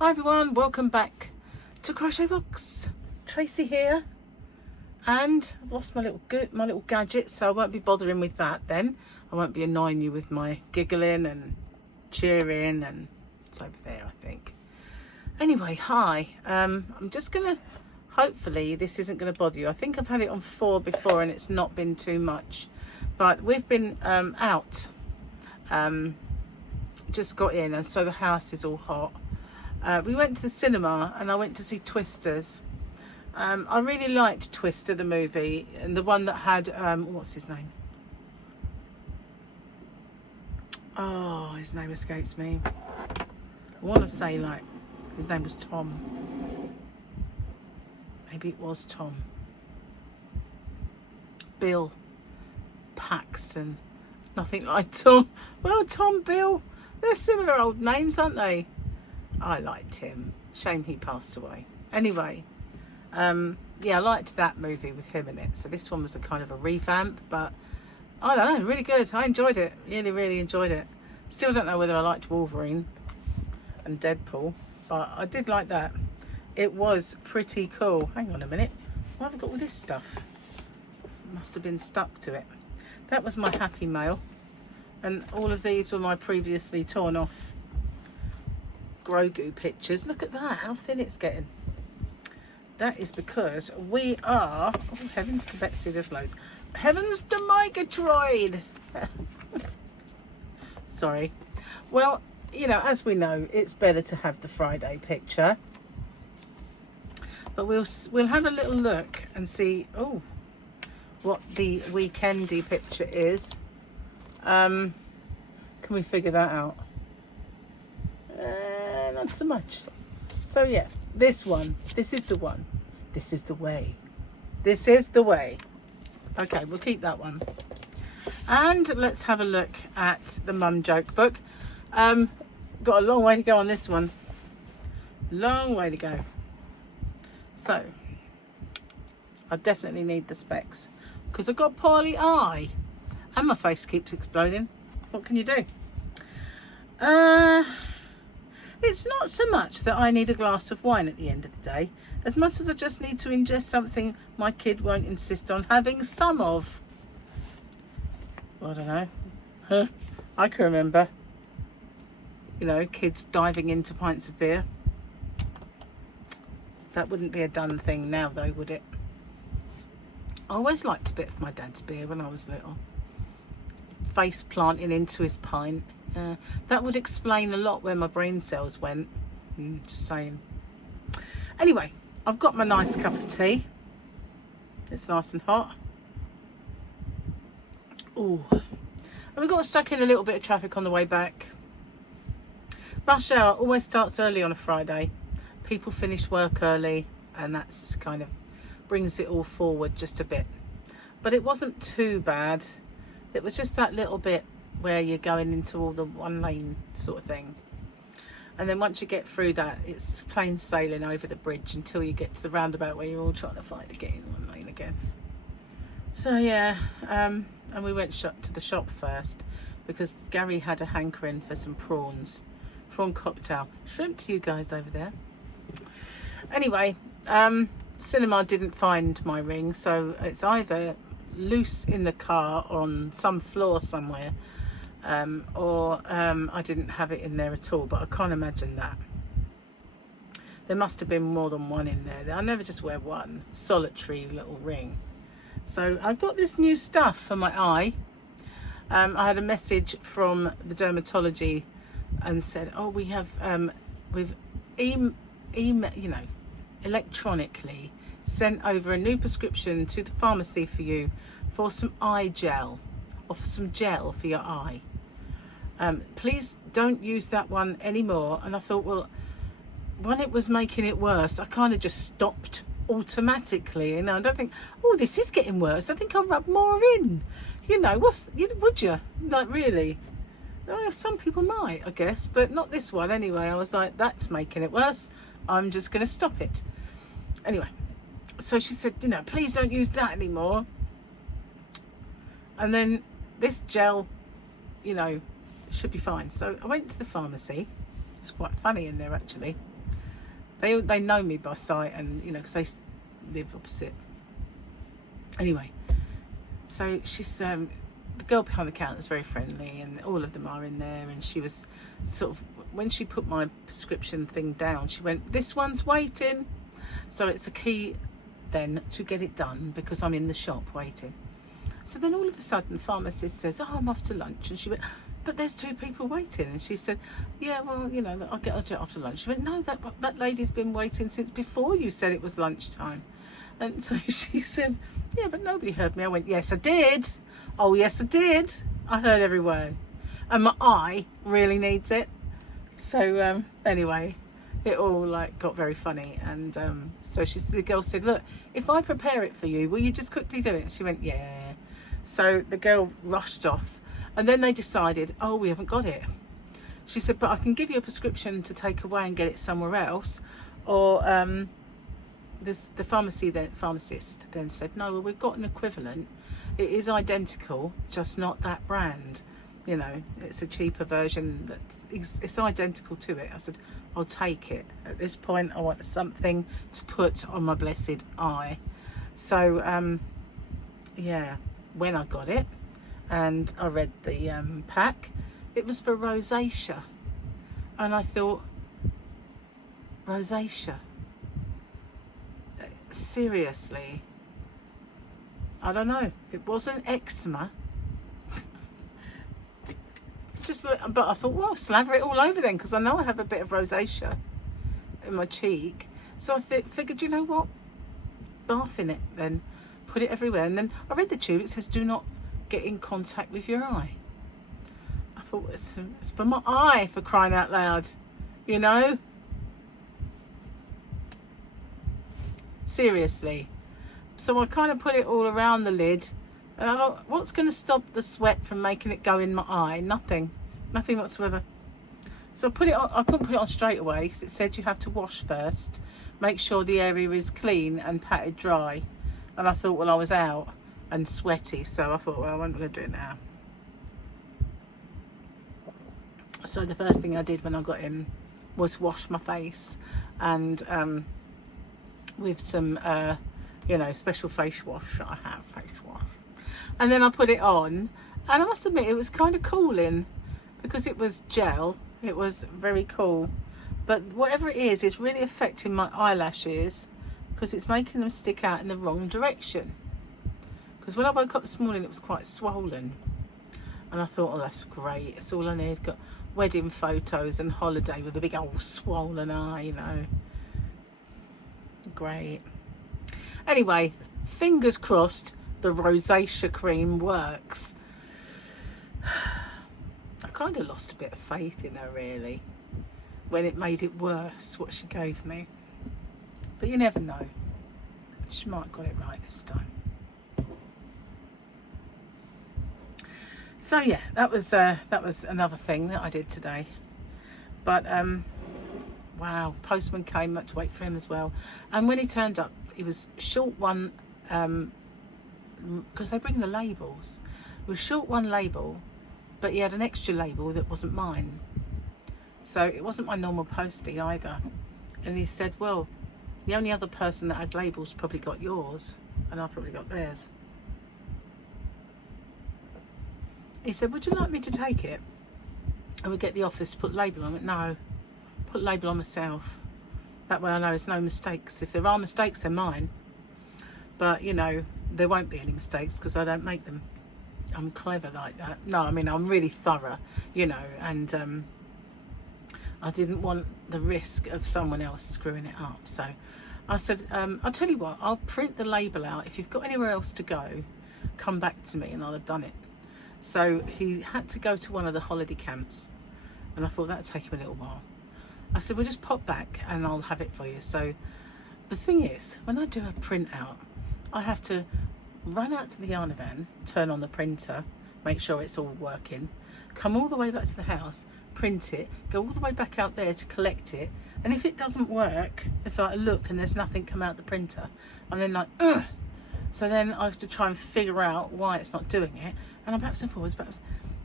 Hi everyone, welcome back to Crochet Vlogs. Tracy here, and I've lost my little gadget, so I won't be bothering with that then. I won't be annoying you with my giggling and cheering, and it's over there I think. Anyway, hi. I'm just gonna, hopefully this isn't gonna bother you. I think I've had it on 4 before and it's not been too much, but we've been out, just got in, and so the house is all hot. We went to the cinema and I went to see Twisters. I really liked Twister the movie, and the one that had what's his name? Oh, his name escapes me. I want to say like his name was Tom. Maybe it was Tom. Bill Paxton. Nothing like Tom. Well, Tom, Bill, they're similar old names, aren't they? I liked him. Shame he passed away. Anyway, yeah, I liked that movie with him in it. So this one was a kind of a revamp, but I don't know, really good. I enjoyed it. Really enjoyed it. Still don't know whether I liked Wolverine and Deadpool, but I did like that. It was pretty cool. Hang on a minute. What have I got all this stuff? Must have been stuck to it. That was my Happy Mail, and all of these were my previously torn off Grogu pictures. Look at that, how thin it's getting. That is because we are, oh heavens to Betsy, there's loads. Heavens to Megatroid. Sorry. Well, you know, as we know, it's better to have the Friday picture, but we'll have a little look and see what the weekendy picture is. Can we figure that out? Not so much. So yeah, this one, this is the one, this is the way, this is the way. Okay, we'll keep that one, and let's have a look at the mum joke book. Got a long way to go on this one, long way to go. So I definitely need the specs because I've got poorly eye and my face keeps exploding. What can you do? It's not so much that I need a glass of wine at the end of the day, as much as I just need to ingest something my kid won't insist on having some of. Well, I don't know. I can remember, you know, kids diving into pints of beer. That wouldn't be a done thing now though, would it? I always liked a bit of my dad's beer when I was little. Face planting into his pint. That would explain a lot where my brain cells went. Just saying. Anyway, I've got my nice cup of tea. It's nice and hot. Ooh. And we got stuck in a little bit of traffic on the way back. Rush hour always starts early on a Friday. People finish work early, and that's kind of brings it all forward just a bit. But it wasn't too bad. It was just that little bit where you're going into all the one lane sort of thing, and then once you get through that, it's plain sailing over the bridge until you get to the roundabout where you're all trying to fight to get in one lane again. So yeah, and we went to the shop first because Gary had a hankering for some prawn cocktail. Shrimp to you guys over there. Anyway, cinema didn't find my ring, so it's either loose in the car or on some floor somewhere, or I didn't have it in there at all, but I can't imagine that. There must have been more than one in there. I never just wear one solitary little ring. So I've got this new stuff for my eye. I had a message from the dermatology and said, oh, we have we've electronically sent over a new prescription to the pharmacy for you for some eye gel, or for some gel for your eye. Please don't use that one anymore. And I thought, well, when it was making it worse, I kind of just stopped automatically. You know, I don't think, oh, this is getting worse, I think I'll rub more in. You know, would you? Like, really? Some people might, I guess, but not this one anyway. I was like, that's making it worse, I'm just going to stop it. Anyway, so she said, you know, please don't use that anymore. And then this gel, you know, should be fine. So I went to the pharmacy. It's quite funny in there actually. They know me by sight, and you know, because they live opposite. Anyway, so she's the girl behind the counter is very friendly, and all of them are in there. And she was sort of, when she put my prescription thing down, she went, "This one's waiting." So it's a key then to get it done because I'm in the shop waiting. So then all of a sudden the pharmacist says, "Oh, I'm off to lunch." And she went, "But there's 2 people waiting." And she said, "Yeah, well, you know, I'll get it after lunch." She went, "No, that lady's been waiting since before you said it was lunchtime." And so she said, "Yeah, but nobody heard me." I went, "Yes, I did. Oh, yes, I did. I heard every word. And my eye really needs it." So anyway, it all like got very funny. And so the girl said, "Look, if I prepare it for you, will you just quickly do it?" And she went, "Yeah." So the girl rushed off. And then they decided, "Oh, we haven't got it." She said, "But I can give you a prescription to take away and get it somewhere else." Or the pharmacist then said, "No, well, we've got an equivalent. It is identical, just not that brand. You know, it's a cheaper version it's identical to it." I said, "I'll take it. At this point, I want something to put on my blessed eye." So yeah, when I got it and I read the pack, it was for rosacea, and I thought, rosacea, seriously? I don't know, it wasn't eczema. But I thought, well, slather it all over then, because I know I have a bit of rosacea in my cheek. So I figured, you know what, bath in it then, put it everywhere. And then I read the tube, it says do not get in contact with your eye. I thought, it's for my eye, for crying out loud, you know. Seriously. So I kind of put it all around the lid, and I thought, what's going to stop the sweat from making it go in my eye? Nothing whatsoever. So I put it on. I couldn't put it on straight away because it said you have to wash first, make sure the area is clean and patted dry. And I thought, well, I was out and sweaty, so I thought, well, I'm going to do it now. So the first thing I did when I got in was wash my face, and with some you know, special face wash. I have face wash, and then I put it on, and I must admit it was kind of cooling because it was gel. It was very cool, but whatever it is, it's really affecting my eyelashes because it's making them stick out in the wrong direction. Because when I woke up this morning, it was quite swollen, and I thought, oh, that's great, it's all I need. Got wedding photos and holiday with a big old swollen eye, you know. Great. Anyway, fingers crossed the rosacea cream works. I kind of lost a bit of faith in her, really, when it made it worse, what she gave me. But you never know. She might have got it right this time. So yeah, that was another thing that I did today. But wow, postman came, had to wait for him as well. And when he turned up, he was short one, because they bring the labels. He was short one label, but he had an extra label that wasn't mine. So it wasn't my normal postie either. And he said, well, the only other person that had labels probably got yours, and I probably got theirs. He said, would you like me to take it? And we get the office to put the label on. I went, no, put the label on myself. That way I know there's no mistakes. If there are mistakes, they're mine. But, you know, there won't be any mistakes because I don't make them. I'm clever like that. No, I mean, I'm really thorough, you know, and I didn't want the risk of someone else screwing it up. So I said, I'll tell you what, I'll print the label out. If you've got anywhere else to go, come back to me and I'll have done it. So he had to go to one of the holiday camps, and I thought that'd take him a little while. I said, well, just pop back and I'll have it for you. So the thing is, when I do a print out, I have to run out to the yarn van, turn on the printer, make sure it's all working, come all the way back to the house, print it, go all the way back out there to collect it. And if it doesn't work, if I look and there's nothing come out the printer, I'm then like, ugh. So then I have to try and figure out why it's not doing it. And I'm backwards and forwards,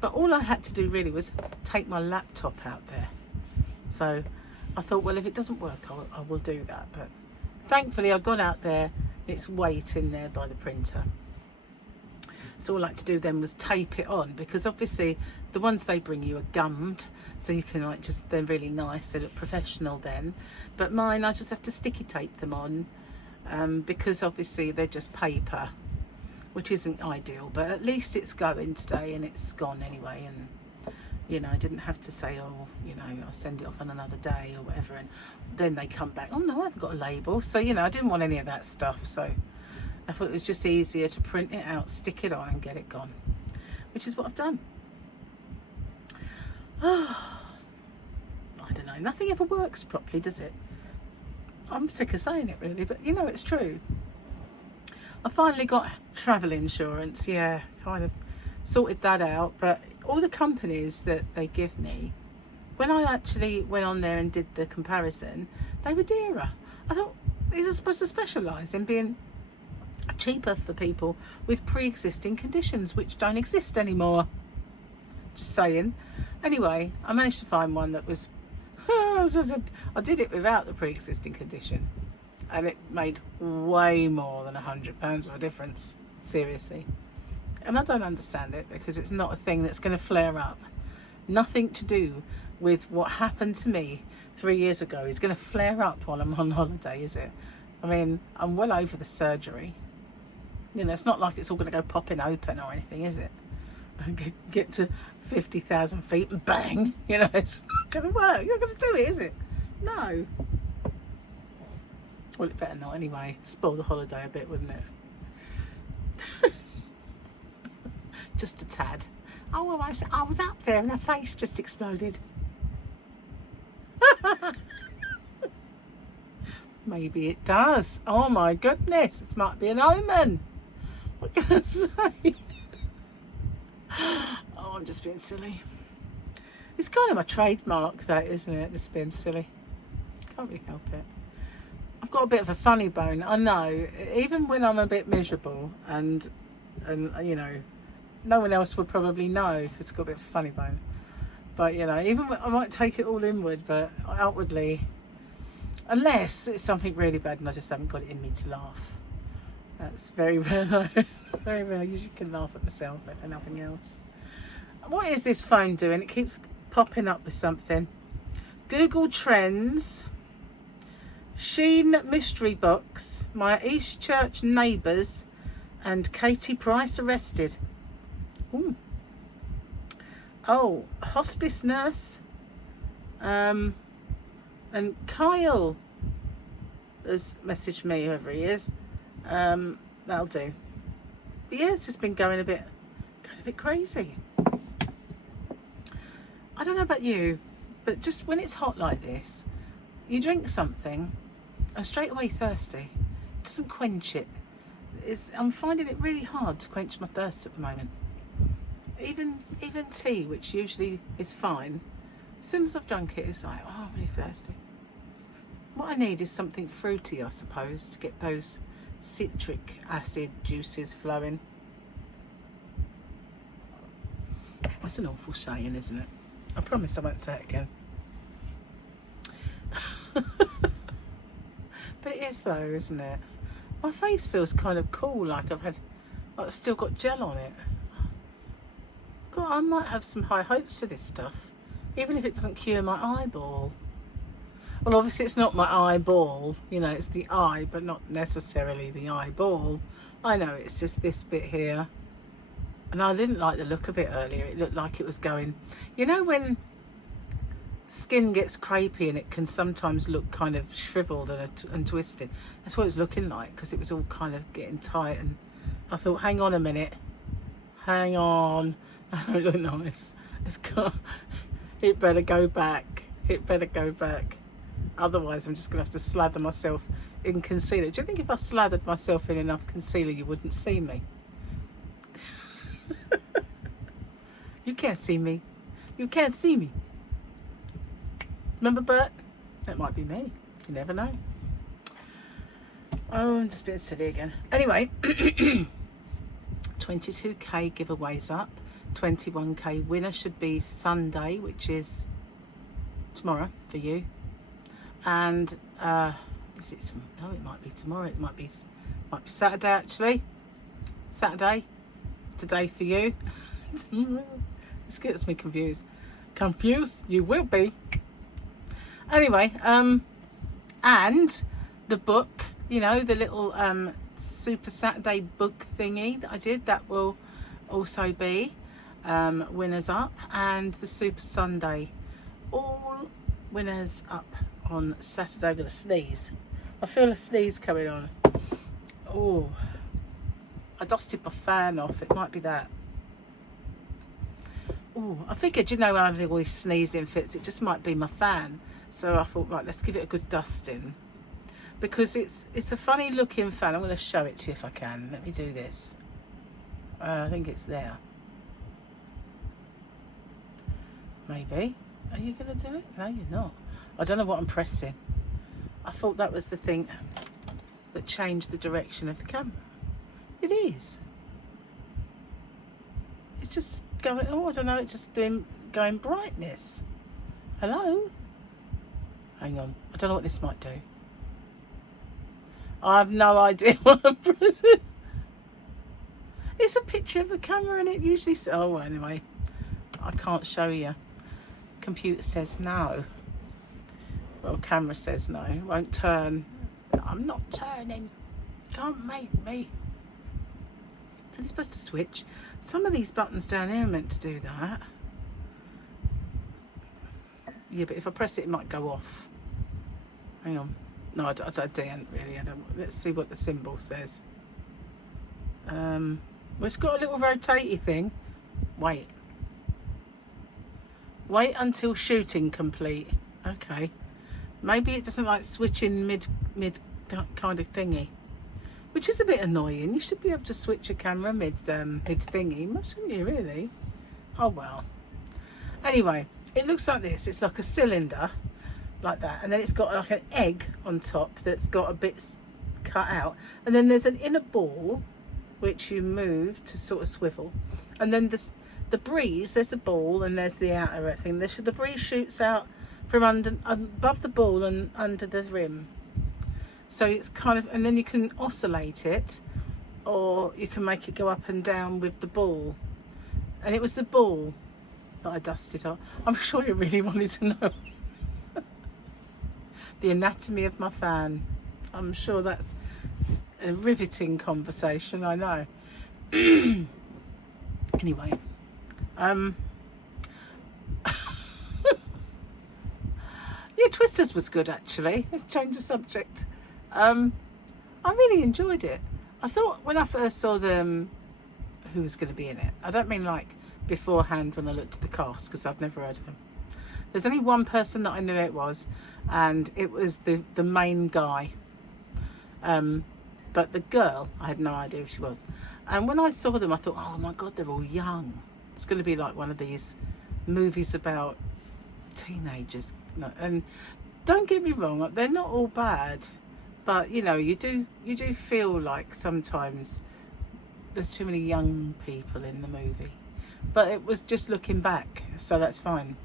but all I had to do really was take my laptop out there. So I thought, well, if it doesn't work, I will do that. But thankfully I got out there, it's waiting there by the printer. So all I had to do then was tape it on, because obviously the ones they bring you are gummed, so you can like just, they're really nice, they look professional then. But mine, I just have to sticky tape them on, because obviously they're just paper, which isn't ideal, but at least it's going today and it's gone anyway. And you know, I didn't have to say, oh, you know, I'll send it off on another day or whatever, and then they come back, oh no, I haven't got a label. So, you know, I didn't want any of that stuff, so I thought it was just easier to print it out, stick it on and get it gone, which is what I've done. Oh, I don't know, nothing ever works properly, does it? I'm sick of saying it really, but you know, it's true. I finally got travel insurance, yeah, kind of sorted that out, but all the companies that they give me, when I actually went on there and did the comparison, they were dearer. I thought these are supposed to specialise in being cheaper for people with pre-existing conditions, which don't exist anymore. Just saying. Anyway, I managed to find one that was I did it without the pre-existing condition, and it made way more than £100 of a difference, seriously. And I don't understand it, because it's not a thing that's going to flare up. Nothing to do with what happened to me 3 years ago is going to flare up while I'm on holiday, is it? I mean, I'm well over the surgery. You know, it's not like it's all going to go popping open or anything, is it? Get to 50,000 feet and bang, you know, it's not going to work. You're not going to do it, is it? No. Well, it better not anyway. Spoil the holiday a bit, wouldn't it? Just a tad. Oh, well, I was up there and her face just exploded. Maybe it does. Oh my goodness, this might be an omen. What can I say? Oh, I'm just being silly. It's kind of my trademark, that, isn't it? Just being silly. Can't really help it. I've got a bit of a funny bone. I know. Even when I'm a bit miserable and you know, no one else would probably know because it's got a bit of a funny bone. But you know, even when I might take it all inward, but outwardly, unless it's something really bad and I just haven't got it in me to laugh. That's very rare though. Very rare. I usually can laugh at myself if nothing else. What is this phone doing? It keeps popping up with something. Google Trends, Sheen Mystery Box, my East Church neighbours, and Katie Price arrested. Ooh. Oh, hospice nurse. And Kyle has messaged me, whoever he is. That'll do. But yeah, it's just been going a bit crazy. I don't know about you, but just when it's hot like this, you drink something and straight away thirsty. It doesn't quench it. I'm finding it really hard to quench my thirst at the moment. Even tea, which usually is fine, as soon as I've drunk it, it's like, oh, I'm really thirsty. What I need is something fruity, I suppose, to get those citric acid juices flowing. That's an awful saying, isn't it? I promise I won't say it again. But it is though, isn't it? My face feels kind of cool, like I've still got gel on it. God, I might have some high hopes for this stuff, even if it doesn't cure my eyeball. Well, obviously it's not my eyeball, you know, it's the eye, but not necessarily the eyeball. I know, it's just this bit here. And I didn't like the look of it earlier. It looked like it was going, you know, when skin gets crepey and it can sometimes look kind of shriveled and twisted. That's what it was looking like, because it was all kind of getting tight. And I thought, hang on a minute. Hang on. It looked nice. It better go back. It better go back. Otherwise, I'm just going to have to slather myself in concealer. Do you think if I slathered myself in enough concealer, you wouldn't see me? You can't see me. You can't see me. Remember Bert? That might be me. You never know. Oh, I'm just being silly again. Anyway, 22k giveaways up. 21k winner should be Sunday, which is tomorrow for you. And is it no, it might be tomorrow, it might be Saturday actually. Saturday today for you. This gets me confused. You will be. Anyway, and the book, you know, the little Super Saturday book thingy that I did, that will also be winners up, and the Super Sunday, all winners up on Saturday. I'm gonna sneeze. I feel a sneeze coming on. Oh, I dusted my fan off. It might be that. Oh, I figured, you know, when I'm doing all these sneezing fits, it just might be my fan. So I thought, right, let's give it a good dusting, because it's a funny looking fan. I'm going to show it to you if I can. Let me do this. I think it's there. Maybe. Are you going to do it? No, you're not. I don't know what I'm pressing. I thought that was the thing that changed the direction of the camera. It is. It's just going, oh, I don't know, it's just going brightness. Hello? Hang on. I don't know what this might do. I have no idea what I'm pressing. It's a picture of the camera and it usually says, oh, anyway. I can't show you. Computer says no. Well, camera says no. It won't turn. I'm not turning. Can't make me. So you're supposed to switch. Some of these buttons down here are meant to do that. Yeah, but if I press it, it might go off. Hang on. No, I didn't really. Let's see what the symbol says. Well, it's got a little rotatey thing. Wait. Wait until shooting complete. Okay. Maybe it doesn't like switching mid kind of thingy. Which is a bit annoying. You should be able to switch your camera mid thingy, shouldn't you, really? Oh well. Anyway, it looks like this. It's like a cylinder, like that, and then it's got like an egg on top that's got a bit cut out, and then there's an inner ball which you move to sort of swivel, and then the breeze. There's the ball, and there's the outer thing. The breeze shoots out from above the ball and under the rim. So it's kind of, and then you can oscillate it, or you can make it go up and down with the ball. And it was the ball that I dusted off. I'm sure you really wanted to know the anatomy of my fan. I'm sure that's a riveting conversation, I know. Anyway, yeah, Twisters was good actually. Let's change the subject. I really enjoyed it. I thought when I first saw them, who was going to be in it. I don't mean like beforehand when I looked at the cast, because I've never heard of them. There's only one person that I knew it was, and it was the main guy. But the girl, I had no idea who she was. And when I saw them, I thought, oh my God, they're all young. It's going to be like one of these movies about teenagers. And don't get me wrong, they're not all bad. But you know, you do feel like sometimes there's too many young people in the movie. But it was just looking back, so that's fine.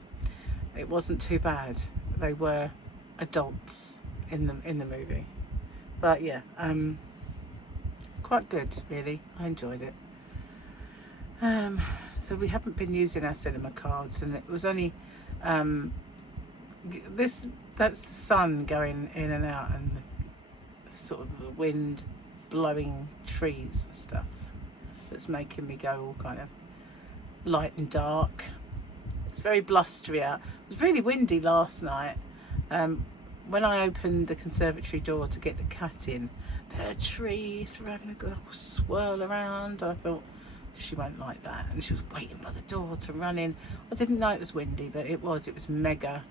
It wasn't too bad. They were adults in the movie. But yeah, quite good really. I enjoyed it. So we haven't been using our cinema cards, and it was only that's the sun going in and out, and sort of the wind blowing trees and stuff that's making me go all kind of light and dark. It's very blustery out. It was really windy last night. When I opened the conservatory door to get the cat in, the trees were having a good old swirl around. I thought, she won't like that, and she was waiting by the door to run in. I didn't know it was windy, but it was mega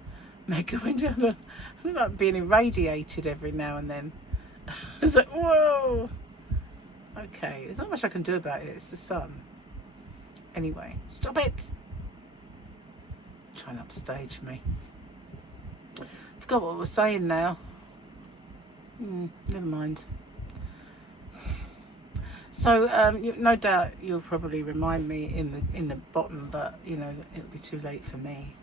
windy. I look like being irradiated every now and then. It's like, whoa. Okay, there's not much I can do about it. It's the sun. Anyway, stop it. Trying to upstage me. Forgot what I was saying now. Never mind. So no doubt you'll probably remind me in the bottom, but you know it'll be too late for me.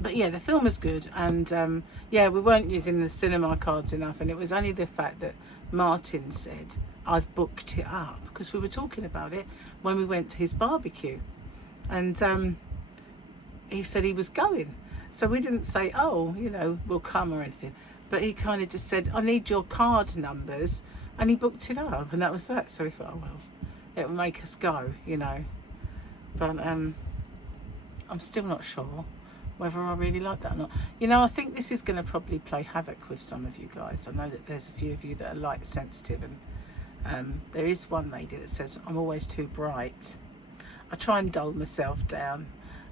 But yeah, the film was good, and yeah, we weren't using the cinema cards enough, and it was only the fact that Martin said, I've booked it up, because we were talking about it when we went to his barbecue, and he said he was going. So we didn't say, oh, you know, we'll come or anything, but he kind of just said, I need your card numbers, and he booked it up, and that was that. So we thought, oh well, it will make us go, you know. But I'm still not sure whether I really like that or not. You know, I think this is going to probably play havoc with some of you guys. I know that there's a few of you that are light sensitive, and there is one lady that says I'm always too bright. I try and dull myself down,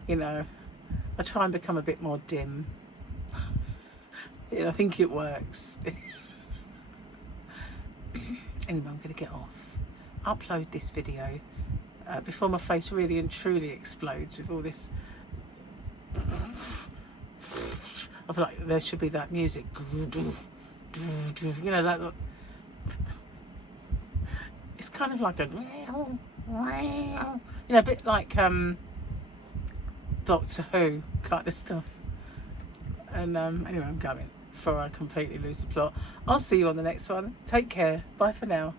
you know. I try and become a bit more dim. Yeah, I think it works. Anyway, I'm going to get off. Upload this video before my face really and truly explodes with all this. I feel like there should be that music, you know, that it's kind of like a, you know, a bit like Doctor Who kind of stuff. And anyway, I'm going before I completely lose the plot. I'll see you on the next one. Take care. Bye for now.